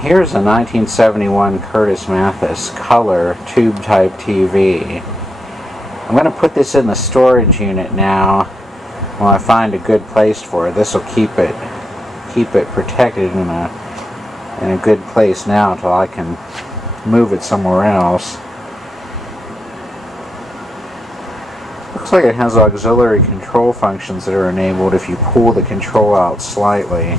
Here's a 1971 Curtis Mathis color tube type TV. I'm going to put this in the storage unit now while I find a good place for it. This will keep it protected in a good place now until I can move it somewhere else. Looks like it has auxiliary control functions that are enabled if you pull the control out slightly.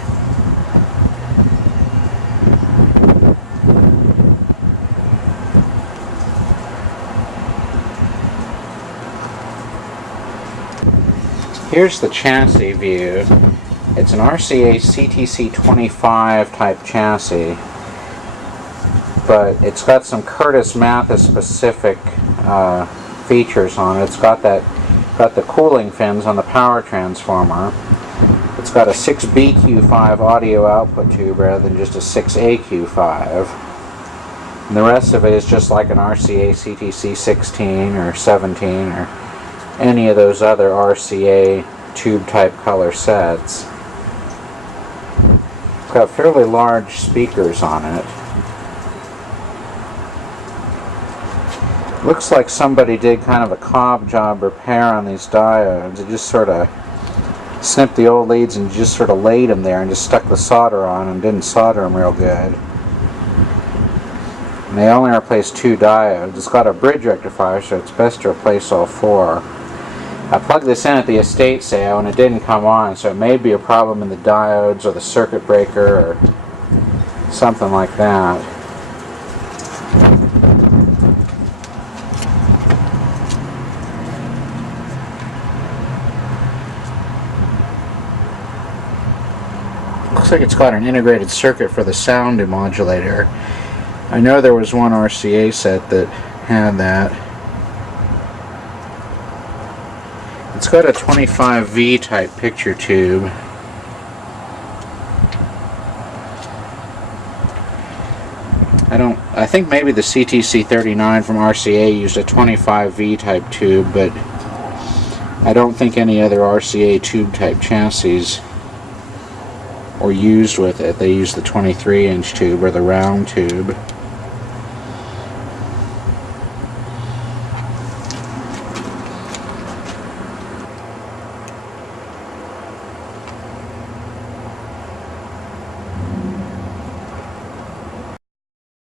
Here's the chassis view. It's an RCA CTC-25 type chassis, but it's got some Curtis Mathis specific features on it. It's got the cooling fins on the power transformer. It's got a 6BQ5 audio output tube rather than just a 6AQ5. And the rest of it is just like an RCA CTC-16 or 17 or any of those other RCA tube type color sets. It's got fairly large speakers on it. Looks like somebody did kind of a cob job repair on these diodes. It just sort of snipped the old leads and just sort of laid them there and just stuck the solder on and didn't solder them real good. And they only replaced 2 diodes. It's got a bridge rectifier, so it's best to replace all 4. I plugged this in at the estate sale and it didn't come on, so it may be a problem in the diodes or the circuit breaker or something like that. Looks like it's got an integrated circuit for the sound demodulator. I know there was one RCA set that had that. It's got a 25V type picture tube. I think maybe the CTC-39 from RCA used a 25V type tube, but I don't think any other RCA tube type chassis were used with it. They used the 23-inch tube or the round tube.